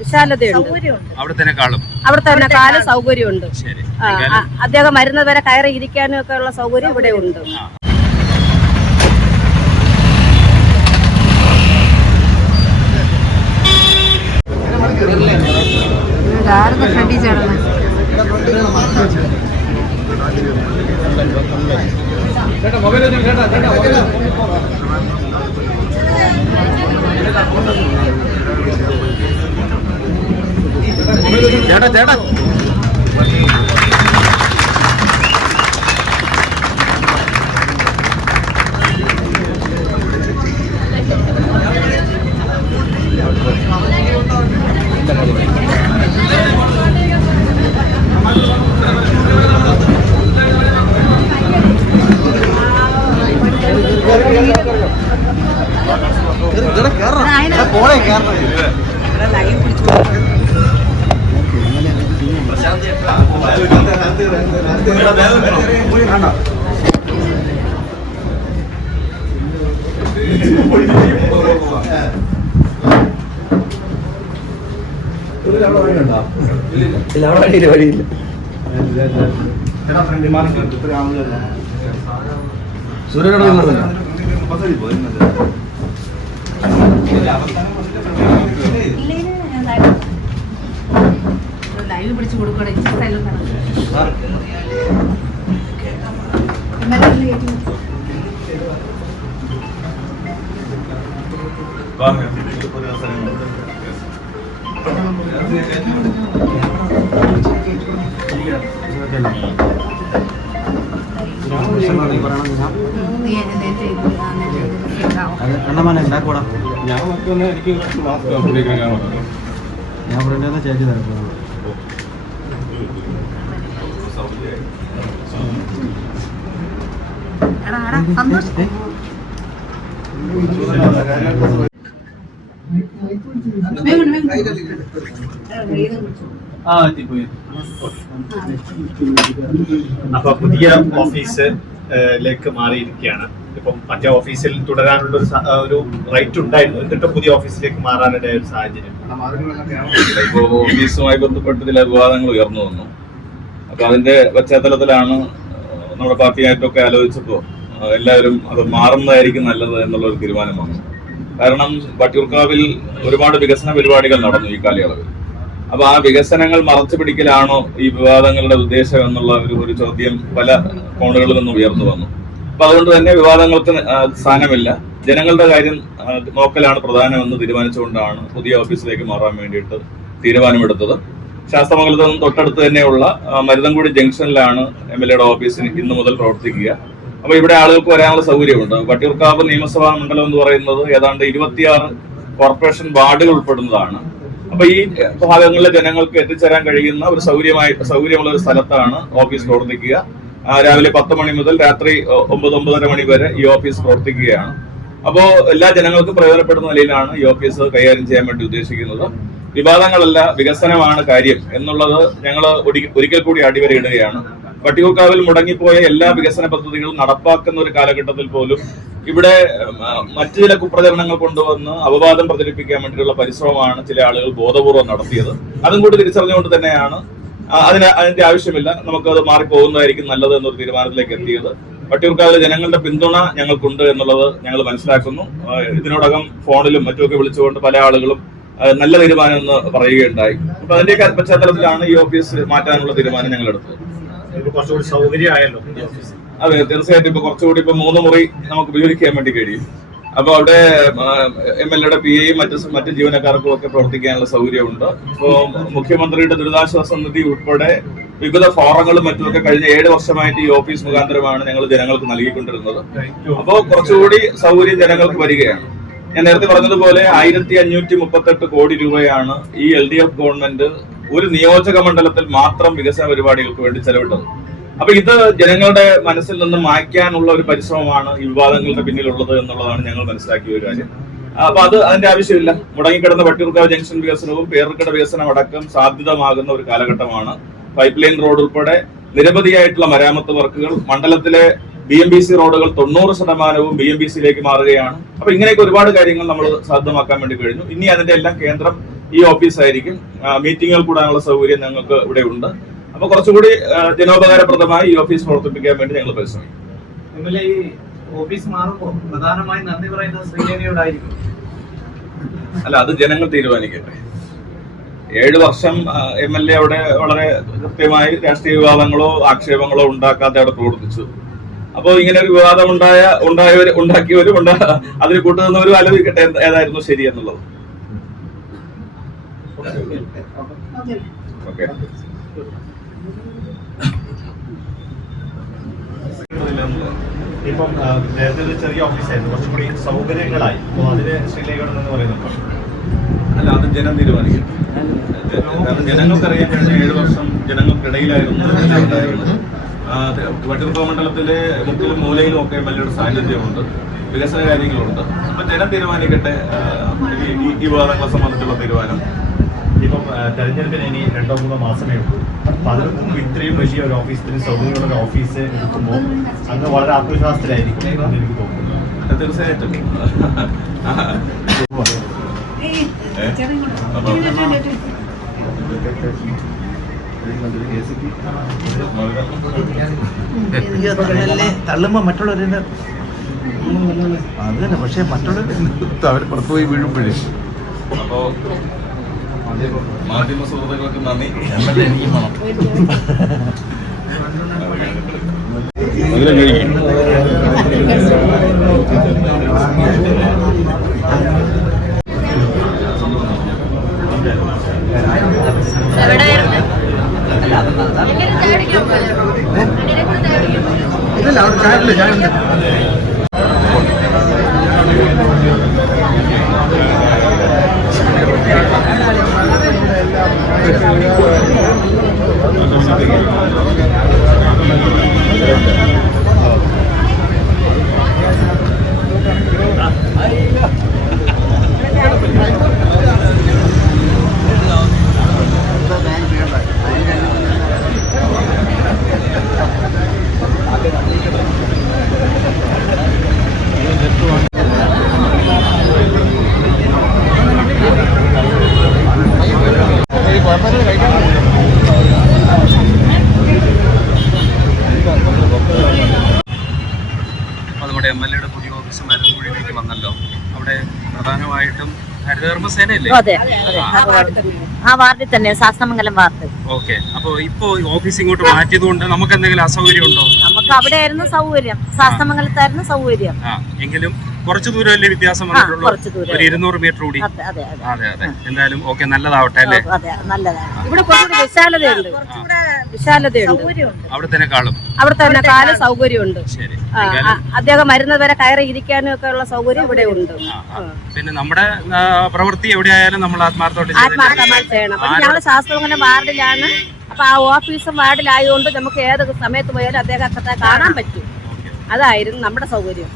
വിശാലതയുണ്ട്. അവിടെ തന്നെ കാല് സൗകര്യമുണ്ട്. അദ്ദേഹം വരുന്നത് വരെ കയറി ഇരിക്കാനും ഒക്കെ ഉള്ള സൗകര്യം ഇവിടെ ഉണ്ട്. ചേട്ടാ വഴിയില്ല. ലൈവ് പിടിച്ചു കൊടുക്കണേ. ഞാൻ ഫ്രണ്ട് ചേച്ചി തരാം. അപ്പൊ പുതിയ ഓഫീസിലേക്ക് മാറിയിരിക്കുകയാണ്. ഇപ്പം മറ്റേ ഓഫീസിൽ തുടരാനുള്ള ഒരു റൈറ്റ് ഉണ്ടായിരുന്നു, എന്നിട്ട് പുതിയ ഓഫീസിലേക്ക് മാറാനുള്ള ഒരു സാഹചര്യം. ഇപ്പോൾ ഓഫീസുമായി ബന്ധപ്പെട്ട് ചില വിവാദങ്ങൾ ഉയർന്നു വന്നു. അപ്പൊ അതിന്റെ പശ്ചാത്തലത്തിലാണ് നമ്മുടെ പാർട്ടിയായിട്ടൊക്കെ ആലോചിച്ചപ്പോൾ എല്ലാവരും അത് മാറുന്നതായിരിക്കും നല്ലത് എന്നുള്ളൊരു തീരുമാനം വന്നു. കാരണം വട്ടിയൂർക്കാവിൽ ഒരുപാട് വികസന പരിപാടികൾ നടന്നു ഈ കാലയളവിൽ. അപ്പൊ ആ വികസനങ്ങൾ മറച്ചു പിടിക്കലാണോ ഈ വിവാദങ്ങളുടെ ഉദ്ദേശം എന്നുള്ള ഒരു ചോദ്യം പല കോണുകളിൽ നിന്നും ഉയർന്നു വന്നു. അപ്പൊ അതുകൊണ്ട് തന്നെ വിവാദങ്ങൾക്ക് സ്ഥാനമില്ല, ജനങ്ങളുടെ കാര്യം നോക്കലാണ് പ്രധാനമെന്ന് തീരുമാനിച്ചുകൊണ്ടാണ് പുതിയ ഓഫീസിലേക്ക് മാറാൻ വേണ്ടിയിട്ട് തീരുമാനമെടുത്തത്. ശാസ്തമംഗലത്ത് നിന്നും തൊട്ടടുത്ത് തന്നെയുള്ള മരുതൻകുടി ജംഗ്ഷനിലാണ് MLAയുടെ ഓഫീസ് ഇന്ന് മുതൽ പ്രവർത്തിക്കുക. അപ്പൊ ഇവിടെ ആളുകൾക്ക് വരാനുള്ള സൗകര്യമുണ്ട്. വട്ടിയൂർക്കാവ് നിയമസഭാ മണ്ഡലം എന്ന് പറയുന്നത് ഏതാണ്ട് 26 കോർപ്പറേഷൻ വാർഡുകൾ ഉൾപ്പെടുന്നതാണ്. അപ്പൊ ഈ ഭാഗങ്ങളിലെ ജനങ്ങൾക്ക് എത്തിച്ചേരാൻ കഴിയുന്ന ഒരു സൗകര്യമുള്ള ഒരു സ്ഥലത്താണ് ഓഫീസ് പ്രവർത്തിക്കുക. രാവിലെ 10 മണി മുതൽ രാത്രി 9-9:30 മണി വരെ ഈ ഓഫീസ് പ്രവർത്തിക്കുകയാണ്. അപ്പോൾ എല്ലാ ജനങ്ങൾക്കും പ്രയോജനപ്പെടുന്ന നിലയിലാണ് ഈ ഓഫീസ് കൈകാര്യം ചെയ്യാൻ വേണ്ടി ഉദ്ദേശിക്കുന്നത്. വിവാദങ്ങളല്ല, വികസനമാണ് കാര്യം എന്നുള്ളത് ഞങ്ങൾ ഒരിക്കൽ കൂടി അടിവരയിടുകയാണ്. വട്ടിയൂർക്കാവിൽ മുടങ്ങിപ്പോയ എല്ലാ വികസന പദ്ധതികളും നടപ്പാക്കുന്ന ഒരു കാലഘട്ടത്തിൽ പോലും ഇവിടെ മറ്റു ചില കുപ്രചരണങ്ങൾ കൊണ്ടുവന്ന് അപവാദം പ്രചരിപ്പിക്കാൻ വേണ്ടിയിട്ടുള്ള പരിശ്രമമാണ് ചില ആളുകൾ ബോധപൂർവ്വം നടത്തിയത്. അതും കൂടി തിരിച്ചറിഞ്ഞുകൊണ്ട് തന്നെയാണ് അതിന്റെ ആവശ്യമില്ല, നമുക്കത് മാറിപ്പോകുന്നതായിരിക്കും നല്ലത് എന്നൊരു തീരുമാനത്തിലേക്ക് എത്തിയത്. വട്ടിയൂർക്കാവിലെ ജനങ്ങളുടെ പിന്തുണ ഞങ്ങൾക്കുണ്ട് എന്നുള്ളത് ഞങ്ങൾ മനസ്സിലാക്കുന്നു. ഇതിനോടകം ഫോണിലും മറ്റുമൊക്കെ വിളിച്ചുകൊണ്ട് പല ആളുകളും നല്ല തീരുമാനം എന്ന് പറയുകയുണ്ടായി. അപ്പൊ അതിന്റെയൊക്കെ പശ്ചാത്തലത്തിലാണ് ഈ ഓഫീസ് മാറ്റാനുള്ള തീരുമാനം ഞങ്ങൾ എടുത്തത്. കുറച്ചുകൂടി സൗകര്യമായല്ലോ. അതെ, തീർച്ചയായിട്ടും. ഇപ്പൊ കുറച്ചുകൂടി ഇപ്പൊ 3 മുറി നമുക്ക് ഉപയോഗിക്കാൻ വേണ്ടി കഴിയും. അപ്പൊ അവിടെ MLAയുടെ PAയും മറ്റ് ജീവനക്കാർക്കും ഒക്കെ പ്രവർത്തിക്കാനുള്ള സൗകര്യമുണ്ട്. ഇപ്പോ മുഖ്യമന്ത്രിയുടെ ദുരിതാശ്വാസ നിധി ഉൾപ്പെടെ വിവിധ ഫോറങ്ങളും മറ്റുമൊക്കെ കഴിഞ്ഞ 7 വർഷമായിട്ട് ഈ ഓഫീസ് മുഖാന്തരമാണ് ഞങ്ങൾ ജനങ്ങൾക്ക് നൽകിക്കൊണ്ടിരുന്നത്. അപ്പോൾ കുറച്ചുകൂടി സൗകര്യം ജനങ്ങൾക്ക് വരികയാണ്. ഞാൻ നേരത്തെ പറഞ്ഞതുപോലെ 1538 കോടി രൂപയാണ് ഈ LDF ഗവൺമെന്റ് ഒരു നിയോജക മണ്ഡലത്തിൽ മാത്രം വികസന പരിപാടികൾക്ക് വേണ്ടി ചെലവിട്ടത്. അപ്പൊ ഇത് ജനങ്ങളുടെ മനസ്സിൽ നിന്ന് മായ്ക്കാനുള്ള ഒരു പരിശ്രമമാണ് ഈ വിവാദങ്ങളുടെ പിന്നിലുള്ളത് എന്നുള്ളതാണ് ഞങ്ങൾ മനസ്സിലാക്കിയ ഒരു കാര്യം. അപ്പൊ അതിന്റെ ആവശ്യമില്ല. മുടങ്ങിക്കിടന്ന വട്ടിയൂർക്കാവ് ജംഗ്ഷൻ വികസനവും പേർക്കട വികസനം അടക്കം സാധ്യതമാകുന്ന ഒരു കാലഘട്ടമാണ്. പൈപ്പ് ലൈൻ റോഡ് ഉൾപ്പെടെ നിരവധിയായിട്ടുള്ള മരാമത്ത് വർക്കുകൾ മണ്ഡലത്തിലെ BMBC റോഡുകൾ 90% BMBCയിലേക്ക് മാറുകയാണ്. അപ്പൊ ഇങ്ങനെയൊക്കെ ഒരുപാട് കാര്യങ്ങൾ നമ്മൾ സാധ്യമാക്കാൻ വേണ്ടി കഴിഞ്ഞു. ഇനി അതിന്റെ എല്ലാം കേന്ദ്രം ഈ ഓഫീസായിരിക്കും. മീറ്റിങ്ങുകൾ കൂടാനുള്ള സൗകര്യം ഞങ്ങൾക്ക് ഇവിടെ ഉണ്ട്. അപ്പൊ കുറച്ചുകൂടി ജനോപകാരപ്രദമായി ഈ ഓഫീസ് പ്രവർത്തിപ്പിക്കാൻ വേണ്ടി ഞങ്ങൾ പരിശ്രമിക്കും. ഈ ഓഫീസ് മാറുമ്പോൾ പ്രധാനമായും നന്ദി പറയുന്നത് ശ്രീലേഖയോടായിരിക്കും. അല്ല, അത് ജനങ്ങൾ തീരുമാനിക്കട്ടെ. 7 വർഷം MLA അവിടെ വളരെ കൃത്യമായി രാഷ്ട്രീയ വിവാദങ്ങളോ ആക്ഷേപങ്ങളോ ഉണ്ടാക്കാതെ അവിടെ പ്രവർത്തിച്ചു. അപ്പോൾ ഇങ്ങനെ ഒരു വിവാദം ഉണ്ടാക്കിയവരും അതിന് കൂട്ടുനിന്നവരും ആലോചിക്കട്ടെ ഏതായിരുന്നു ശരി എന്നുള്ളത്. ഓക്കെ. ഇപ്പം നേരത്തെ ഒരു ചെറിയ ഓഫീസായിരുന്നു, കുറച്ചും കൂടി സൗകര്യങ്ങളായി. അപ്പോൾ അതിന് ശ്രീലേഖയോട് എന്ന് പറയുന്നുണ്ടോ? അല്ല, അത് ജനം തീരുമാനിക്കും. കാരണം ജനങ്ങൾക്കറിയാൻ കഴിഞ്ഞ 7 വർഷം ജനങ്ങൾക്കിടയിലായിരുന്നു വട്ടിയൂർക്കാവ് മണ്ഡലത്തിലെ മുക്കിലും മൂലയിലും ഒക്കെ MLAയുടെ സാന്നിധ്യമുണ്ട്, വികസന കാര്യങ്ങളുണ്ട്. അപ്പൊ ജനം തീരുമാനിക്കട്ടെ ഈ വിവാദങ്ങളെ സംബന്ധിച്ചുള്ള തീരുമാനം. ഇപ്പം തെരഞ്ഞെടുപ്പിന് ഇനി 2-3 മാസമേ ഉള്ളൂ. അപ്പൊ അതിന് മുമ്പ് ഇത്രയും വലിയ ഒരു ഓഫീസിന് സൗകര്യമുള്ള ഒരു ഓഫീസ് എടുക്കുമ്പോൾ അങ്ങ് വളരെ ആത്മവിശ്വാസത്തിലായിരിക്കും എന്ന് എനിക്ക് തോന്നുന്നു. തീർച്ചയായിട്ടും. തള്ളുമ്പോ മറ്റുള്ളവരെ അത് തന്നെ. പക്ഷെ മറ്റുള്ളവർ അവർ പുറത്തു പോയി വീഴുമ്പോഴേ. അപ്പോ മാധ്യമ സുഹൃത്തുക്കൾക്ക് നന്ദി. ഇല്ല, അവിടെ ചായ ഉണ്ട്. നമ്മുടെ MLAയുടെ പുതിയ ഓഫീസ് മരുന്നുകുഴിയിലേക്ക് വന്നല്ലോ. അവിടെ പ്രധാനമായിട്ടും ഹരിതകർമ്മസേനയല്ലേ? അതെ, ആ വാർഡിൽ തന്നെ, ശാസ്ത്രമംഗലം വാർഡ്. ഓക്കെ. അപ്പൊ ഇപ്പൊ ഓഫീസ് ഇങ്ങോട്ട് മാറ്റിയത് കൊണ്ട് നമുക്ക് എന്തെങ്കിലും അസൗകര്യം ഉണ്ടോ? നമുക്ക് അവിടെ ആയിരുന്നു സൗകര്യം, ശാസ്ത്രമംഗലത്തായിരുന്നു സൗകര്യം. എങ്കിലും കുറച്ചു ദൂരമല്ലേ വ്യത്യാസം വന്നിട്ടുള്ളൂ? ഒരു 200 മീറ്റർ കൂടി. അതെ. എന്തായാലും ഓക്കെ, നല്ലതാവട്ടെ അല്ലേ? അതെ, നല്ലതാണ്. ഇവിടെ കുറച്ചുകൂടി വിശാലതയുണ്ട് അവിടെ തന്നെ കാലം സൗകര്യമുണ്ട്. ശരി. അദ്ദേഹം വരുന്നവരെ കയറി ഇരിക്കാനും ഒക്കെ ഉള്ള സൗകര്യം ഇവിടെ ഉണ്ട്. പിന്നെ നമ്മുടെ പ്രവൃത്തി എവിടെയായാലും നമ്മൾ ആത്മാർത്ഥമായി ചെയ്യണം. ഞങ്ങള് ശാസ്ത്രമംഗലം വാർഡിലാണ്. അപ്പൊ ആ ഓഫീസും വാർഡിലായതുകൊണ്ട് നമുക്ക് ഏത് സമയത്ത് പോയാലും അദ്ദേഹത്തെ കാണാൻ പറ്റും. അതായിരുന്നു നമ്മുടെ സൗകര്യം.